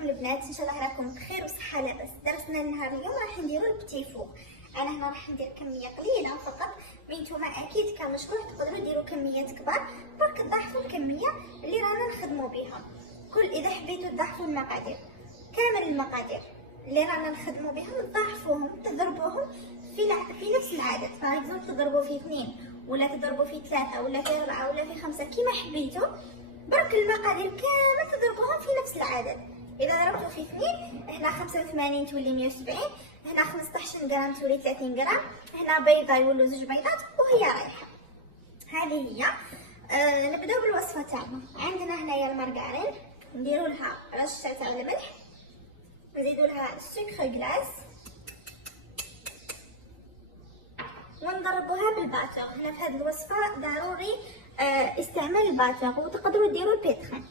عليكم البنات؟ ان شاء الله راكم بخير وصحه لاباس. درسنا النهار اليوم راح نديرو البتي فور. انا هنا راح ندير كميه قليله فقط، نتوما اكيد كمشروع تقدروا ديروا كميات كبار، برك تضاعفوا الكميه اللي رانا نخدموا بها. اذا حبيتوا تضاعفوا المقادير، كامل المقادير اللي رانا نخدموا بها تضاعفوهم، تضربوهم في نفس العدد. فاكزومبل تضربوا في 2 ولا تضربوا في 3 ولا في 4 ولا في 5 كيما حبيتوا، برك المقادير كامل تضربوهم في نفس العدد. اذا ضربتوا في 2 هنا 85 تولي 170، هنا 15 غرام تولي 30 غرام، هنا بيضه يولوا 2 بيضات وهي رايحه. هذه هي. نبداو بالوصفه تاعنا. عندنا هنايا المارغرين، نديروا لها رشه تاع الملح، نزيدوا لها السكر غلاس ونضربوها بالباتور. هنا في هذه الوصفه ضروري استعمال الباتور، وتقدروا ديروا البيتخان.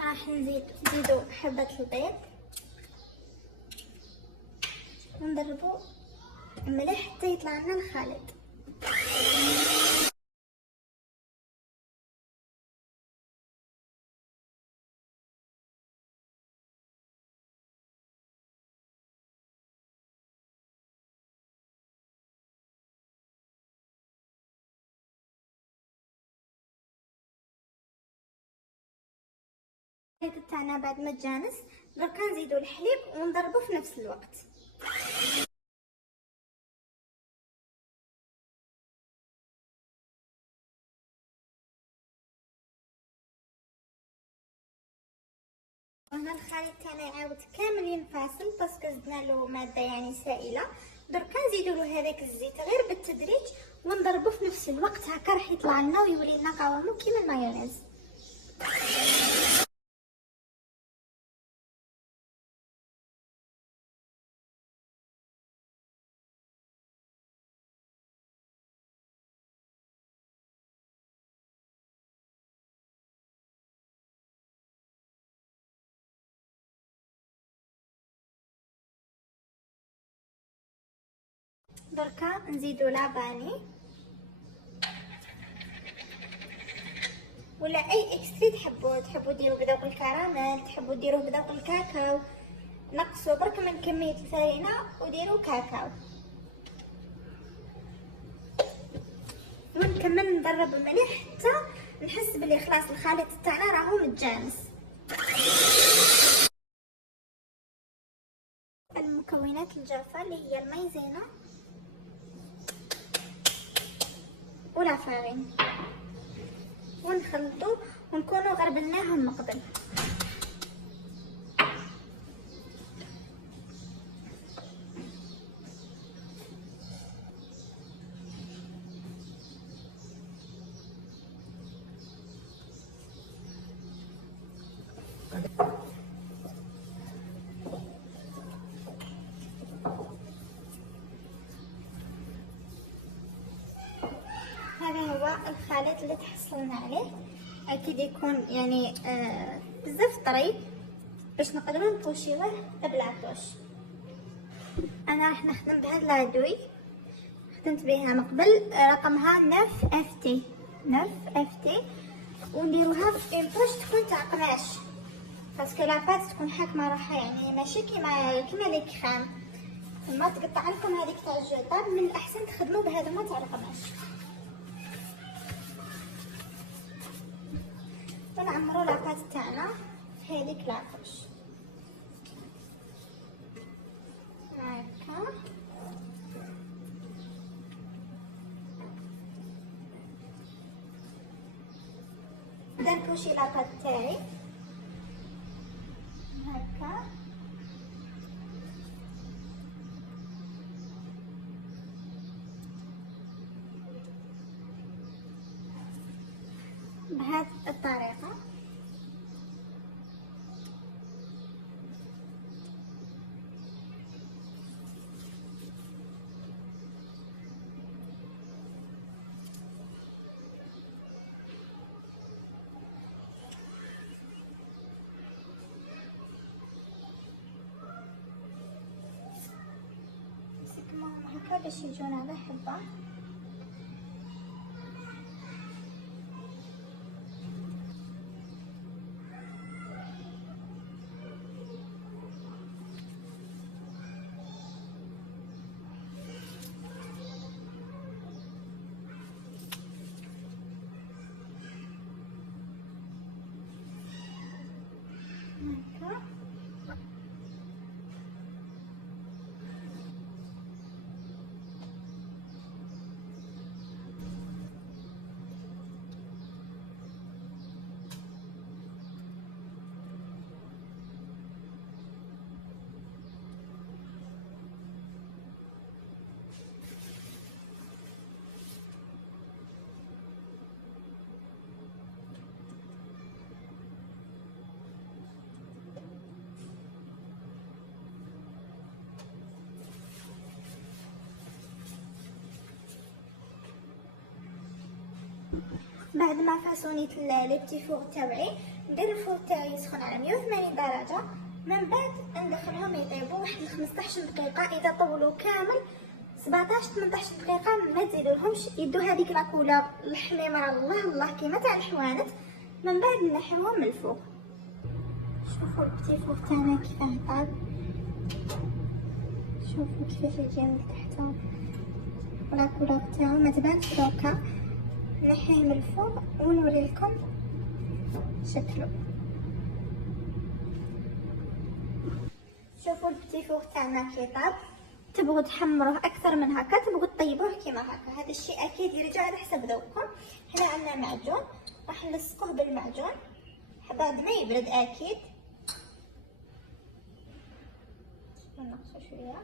راح نزيدو حبة البيض ونضربو الملح حتى يطلع لنا الخليط. الخليط تاعنا بعد ما تجانس دركا نزيدو الحليب ونضربو في نفس الوقت. وهنا الخليط تاعنا يعاود كامل ينفصل باسكو زدنا له ماده يعني سائله. دركا نزيدو له هذاك الزيت غير بالتدريج ونضربو في نفس الوقت، هكا راح يطلع لنا ويولي لنا قوامه كيما المايونيز. دركا نزيدو لاباني ولا اي اكستري تحبوا ديروا بذوق الكراميل، تحبوا ديروه بذوق الكاكاو، نقصوا برك من كميه الفرينه وديروا كاكاو. ونكمل ندرب الملح حتى نحس بلي خلاص الخليط تاعنا راهو متجانس. المكونات الجافه اللي هي المايزينا ولا فارين، ونخلطو ونكونوا غربلناهم من قبل. هذا هو الخليط اللي تحصلنا عليه، اكيد يكون يعني بزاف طري باش نقدروا نطوشيوه بلاطوش. انا راح نخدم بهاد لادوي، خدمت بها من قبل، رقمها 9 FT ونديروها في اون بوش تكون تاع قماش باسكو لاباط تكون حاكمه روحها، يعني ماشي كيما لي كريم. ثم تقطع لكم هذيك تاع الجوطاب، من الاحسن تخدموا بهذوما تاع القماش. ونعمروا لاباط تاعنا في هذيك لاطوش هكا. نبدا نكوشي لاطاط تاعي هكا. بهذه الطريقه هكا باش يجونا على حبة. هكا بعد ما فاسونيت لي بتي فور تاوعي، ندير الفور تاعي يسخن على 180 درجه. من بعد ندخلهم يطيبوا واحد 15 دقيقه. اذا طولوا كامل 17 18 دقيقه ما تزيدولهمش، يدو هذيك لاكولور الحميمه الله كيما تاع الحوانت. من بعد نحيوهم من الفوق. شوفوا البتي فور تاعنا كيفاه طاب، شوفوا كيفاش يجي من تحت لاكولور تاعو ما تبانش دوكا. نحيه من الفوق ونوري لكم شكله. شوفوا البتي فور تاعنا كي طاب. تبغوا تحمروه اكثر من هكا، تبغوا طيبوه كيما هكا، هذا الشيء اكيد يرجع على حسب ذوقكم. هنا عندنا معجون راح نلصقوه بالمعجون بعد ما يبرد اكيد. نقصه شويه.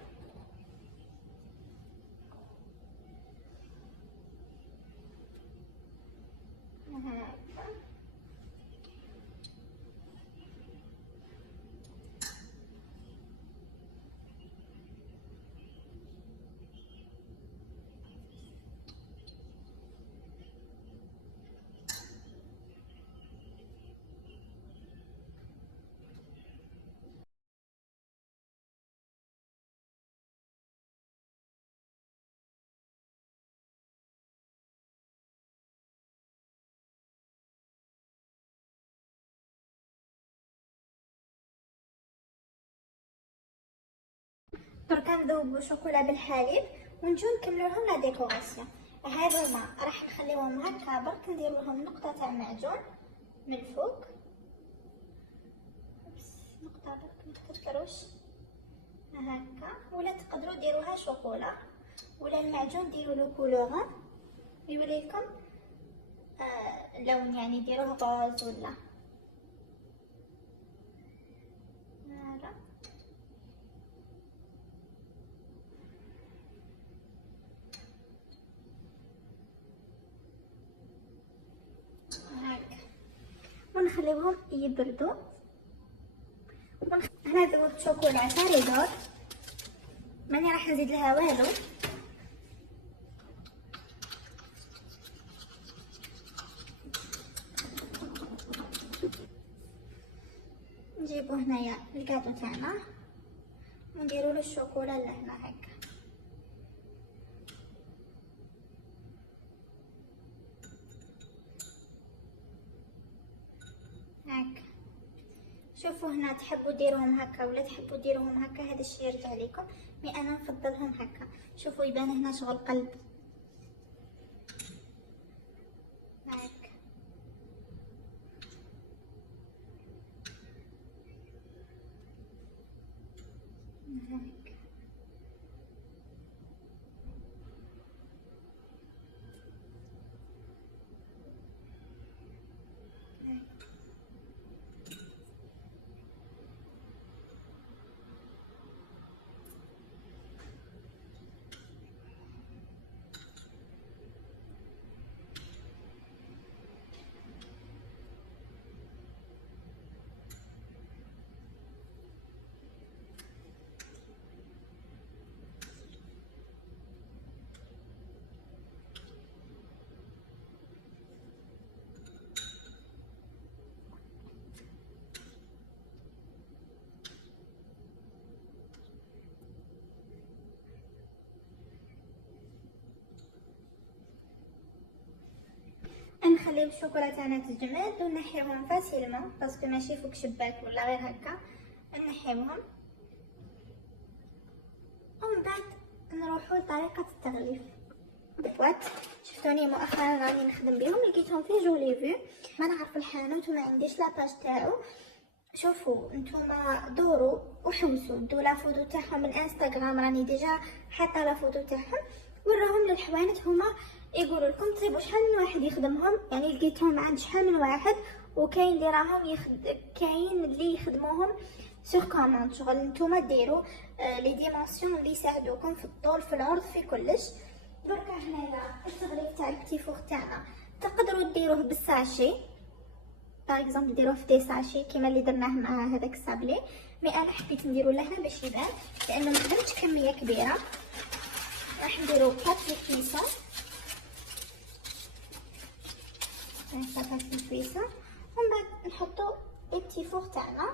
دركا نذوبو شوكولا بالحليب ونجو نكملو لهم لا ديكوراسيون. هذوما راح نخليوهم هكا برك، ندير لهم نقطه تاع معجون من الفوق، بس نقطه برك ما تكتروش هكا. ولا تقدروا ديروها شوكولا ولا المعجون ديروا له كولور يولي لكم لون، يعني ديروه روز ولا هذا. ونخليوهم يبردوا. هنا ذوبت شوكولا كاريدور، ماني راح نزيد لها والو. نجيبو هنايا الكادو تاعنا ونديرو له الشوكولا لهنا هكا. هكا شوفوا هنا، تحبوا ديروهم هكا ولا تحبوا ديروهم هكا، هذا الشيء يرجع لكم، مي انا نفضلهم هكا. شوفوا يبان هنا شغل قلب هكا. نخليو الشوكولا تاعنا تجمد ونحيوهم فاسيلمون باسكو ماشي فوق شباك ولا غير هكا. نحيوهم ومن بعد نروحو لطريقه التغليف. البواط شفتوني مؤخرا راني نخدم بهم، لقيتهم في جوليفي، ما نعرف الحانوت وما عنديش لاباج تاعو. شوفوا نتوما دوروا وحوسوا دو لا فوتو تاعهم من انستغرام، راني ديجا حاطه لا فوتو تاعهم، وراهم للحوانت هما يقولوا لكم تصيبوا شحال من واحد يخدمهم. يعني لقيتهم عند شحال من واحد، وكاين اللي راهم كاين اللي يخدموهم سور كوموند، شغل نتوما ديروا لي ديمونسيون اللي يساعدوكم في الطول في العرض في كلش. دركا هنايا التغليف تاع البتي فور تاعنا تقدروا ديروه بالساشي، باغ اكزومبل ديروه في دي ساشي كيما اللي درناه مع هذاك السابلي، مي انا حبيت نديرو لهنا باش يبان لانه ما خدمتش كميه كبيره. راح نديرو باتي كيسه باتي كيسه، ومن بعد نحطو البتي فور تاعنا.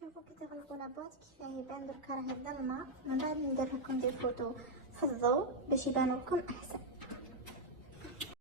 شوفوا كي تغلقوا لابوط كيفاه يبان. دركا راهي ظلمه، من بعد ندير لكم دي فوتو في الضوء باش يبانوا لكم احسن.